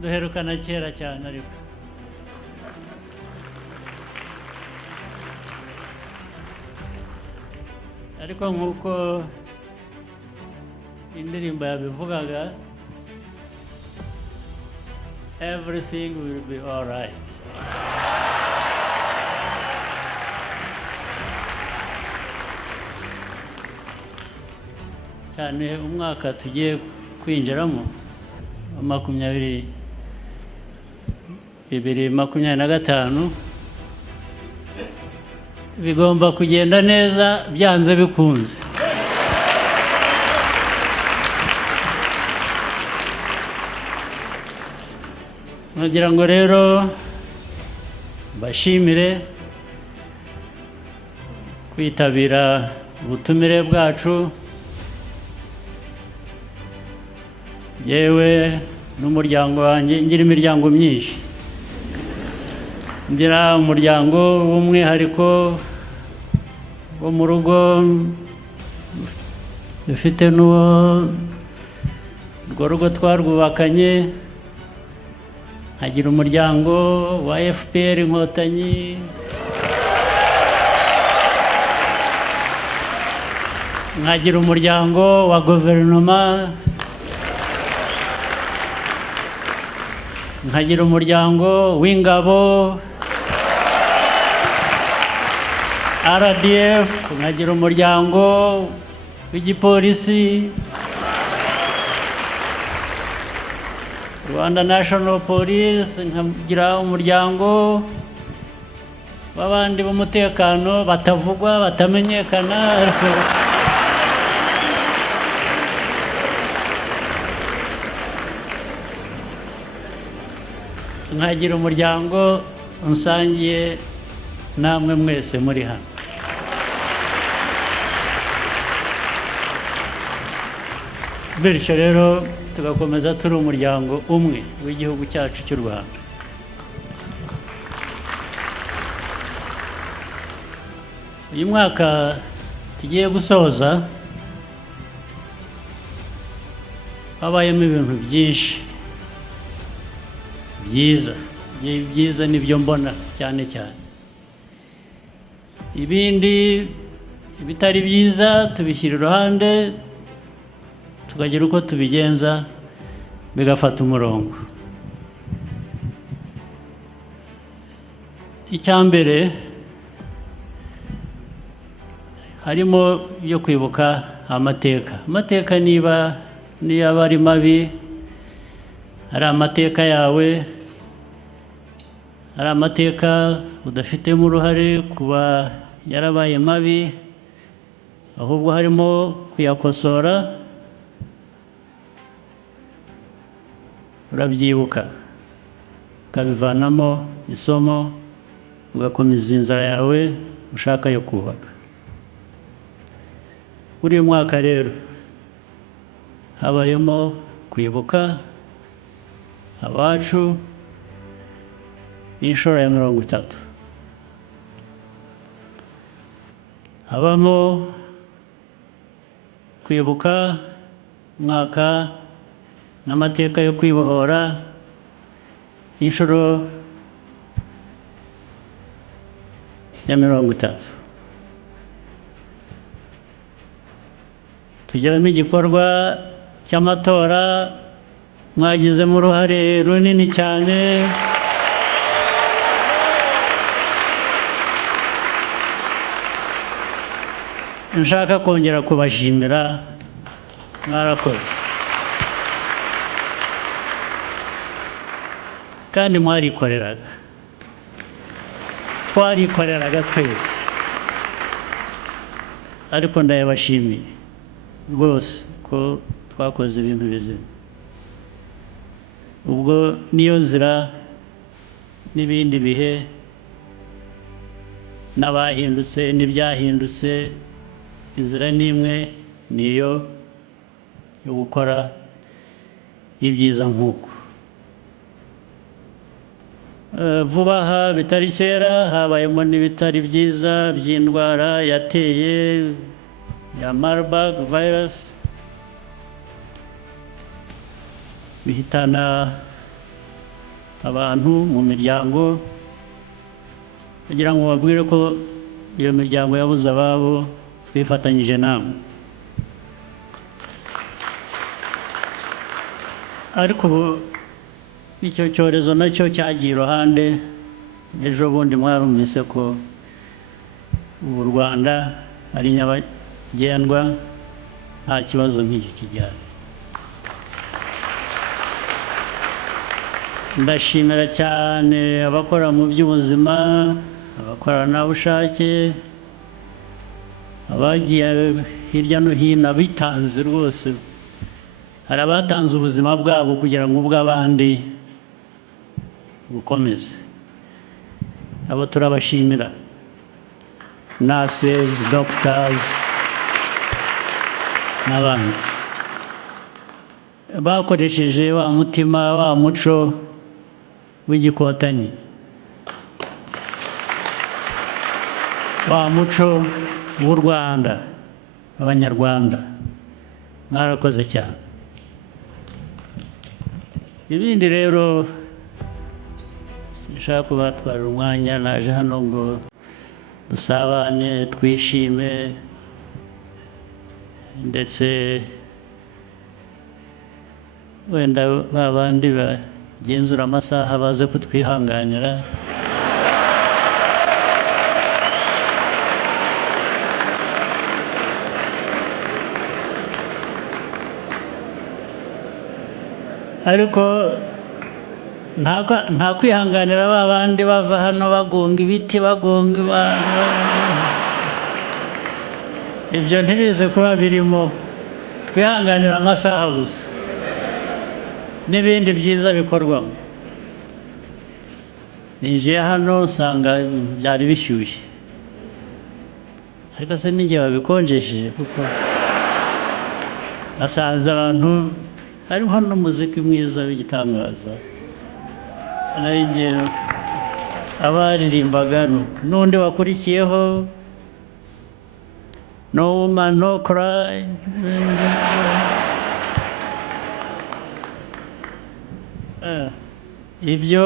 duherukana kera cyane ariko nk'uko indirimbo yabivugaga, everything will be all right. cyane umwaka tugiye kwinjiramo 2025 bigomba kugenda neza byanze bikunze. Nagira ngo rero bashimire kwitabira ubutumire bwacu, yewe n'umuryango wanjye. Ngira imiryango myinshi, ngira umuryango w'umwihariko wo mu rugo, dufite urwo rugo twarwubakanye, nkagira umuryango wa FPR Inkotanyi, nkagira umuryango wa guverinoma, nkagira umuryango w'ingabo RDF, nkagira umuryango w'igipolisi Rwanda National Police, nkagira umuryango w'abandi b'umutekano batavugwa batamenyekana. Nkagira umuryango unsangiye namwe mwese muri hano. Bityo rero tugakomeza turi umuryango umwe w'igihugu cyacu cy'u Rwanda. Uyu mwaka tugiye gusoza habayemo ibintu byinshi byiza nibyo mbona cyane cyane. Ibindi bitari byiza tubishyira iruhande, tukagira uko tubigenza bigafata umurongo. Icyambere harimo yo kwibuka amateka niba ari mabi, ari amateka yawe, ari amateka udafitemo uruhare kuba yarabaye mabi, ahubwo harimo kuyakosora, urabyibuka ukabivanamo isomo, ugakomeza inzira yawe ushaka yo kubaka. Buri mwaka rero habayemo kwibuka abacu inshuro ya 30. Habamo kwibuka umwaka n'amateka yo kwibohora inshuro ya 30. Tugiramo igikorwa cy'amatora, mwagizemo uruhare runini cyane. Nshaka kongera kubashimira, mwarakoze kandi twarikoreraga twese, ariko ndayabashimiye rwose ko twakoze ibintu bizima. Ubwo niyo nzira n'ibindi bihe n'abahindutse n'ibyahindutse, inzira n'imwe, niyo yo gukora ibyiza nk'uko. Vuba aha bitari kera habayemo n'ibitari byiza by'indwara yateye ya Marburg virus, bihitana abantu mu miryango kugira ngo babwire ko iyo miryango yabuze ababo twifatanyije namwe. Ariko ubu icyo cyorezo nacyo cyagiye iruhande. Ejo bundi mwarumvise ko u Rwanda ari nyabagendwa, nta kibazo nk'iki kijyanye. Ndashimira cyane abakora mu by'ubuzima, abakoranabushake, abagiye hirya no hino abitanze rwose. Hari abatanze ubuzima bwabo kugira ngo ubw'abandi bukomeze. Abo turabashimira. Nurses, doctors n'abandi bakoresheje wa mutima, wa muco w'igikotanyi, wa muco w'u Rwanda, abanyarwanda. Mwarakoze cyane. Ibindi rero sinshaka kubatwara umwanya, naje hano ngo dusabane, twishime, ndetse wenda ba bandi bagenzura amasaha baze kutwihanganira. Ariko nta kwihanganira ba bandi bava hano bagonga ibiti, bagonga abantu. Ibyo ntibize kuba birimo. Twihanganira amasaha gusa n'ibindi byiza bikorwamo. Ninjiye hano nsanga byari bishyushye, ariko se n'igihe babikonjesheje, kuko nasanze abantu hariho n'umuziki mwiza w'igitangaza. Abaririmbaga n'undi wakurikiyeho No Woman No Cry. Ibyo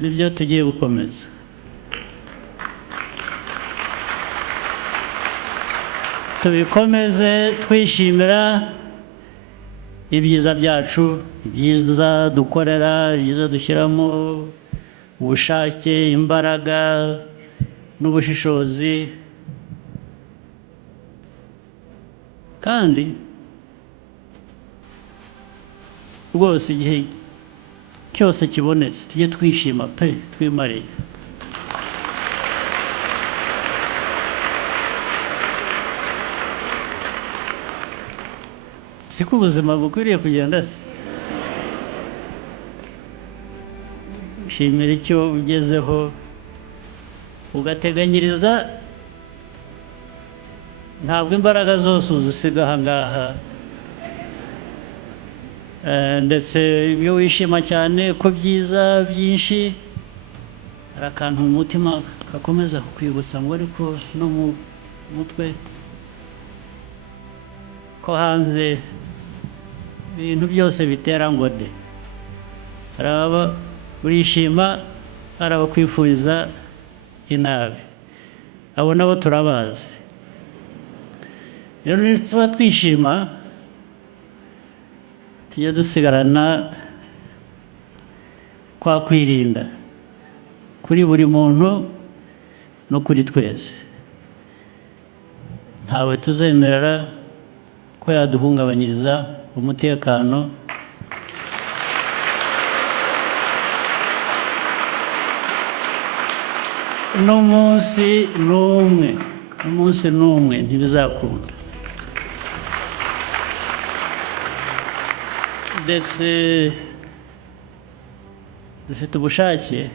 nibyo tugiye gukomeza. Tubikomeze twishimira ibyiza byacu, ibyiza dukorera, ibyiza dushyiramo ubushake, imbaraga n'ubushishozi. Kandi rwose igihe cyose kibonetse tujye twishima pe, twimariye. Siko ubuzima bukwiriye kugenda se? Ushimira icyo ugezeho, ugateganyiriza. Ntabwo imbaraga zose uzisiga aha ngaha. Ndetse iyo wishima cyane ko byiza byinshi, hari akantu mu mutima gakomeza kukwibutsa ngo ariko no mu mutwe ko hanze ibintu byose bitera ngo de. Hari ababa urishima, hari abakwifuriza inabi. Abo nabo turabazi. Rero tuba twishima, tujye dusigarana kwa kwirinda kuri buri muntu no kuri twese. Ntawe tuzemerera ko yaduhungabanyiriza umutekano. N'umunsi n'umwe ntibizakunda. Ndetse dufite ubushake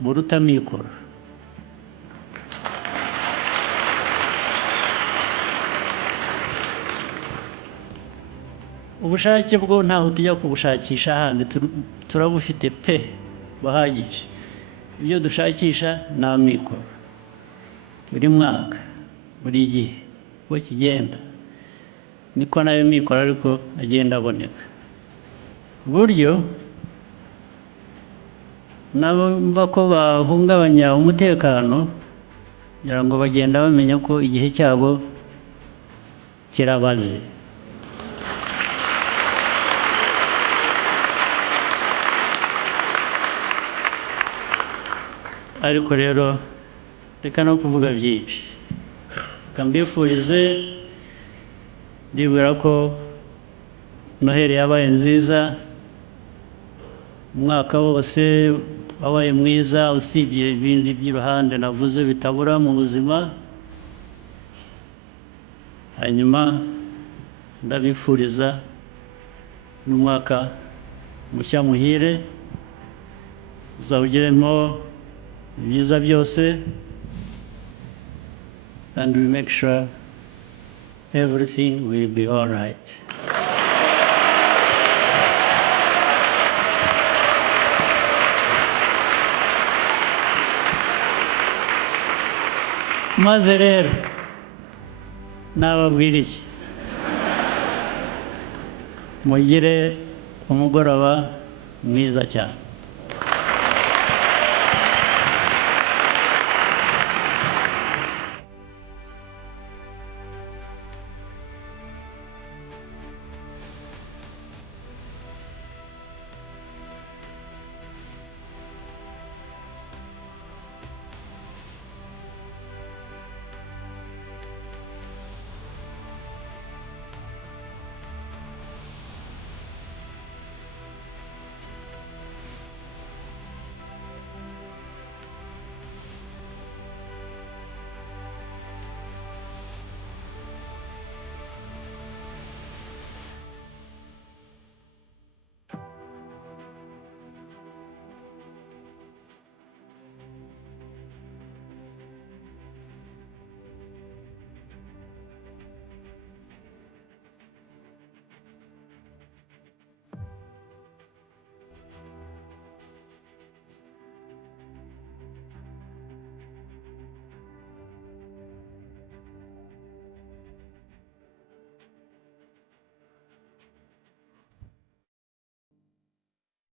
buruta amikoro. Ubushake bwo ntaho tujya kubushakisha ahandi, turabufite pe buhagije. Ibyo dushakisha ni amikoro. Buri mwaka, buri gihe uko kigenda niko nayo mikoro ariko agenda aboneka, ku buryo n'abumva ko bahungabanya umutekano kugira ngo bagenda bamenya ko igihe cyabo kirabaze. Ariko rero reka no kuvuga byinshi, reka mbifurize, ndibwira ko Noheli yabaye nziza, umwaka wose wabaye mwiza usibye ibindi by'iruhande navuze bitabura mu buzima. Hanyuma ndabifuriza n'umwaka mushya muhire, uzawugiremo ibyiza byose, and we make sure everything will be all right. Maze rero nababwira iki, mugire umugoroba mwiza cyane.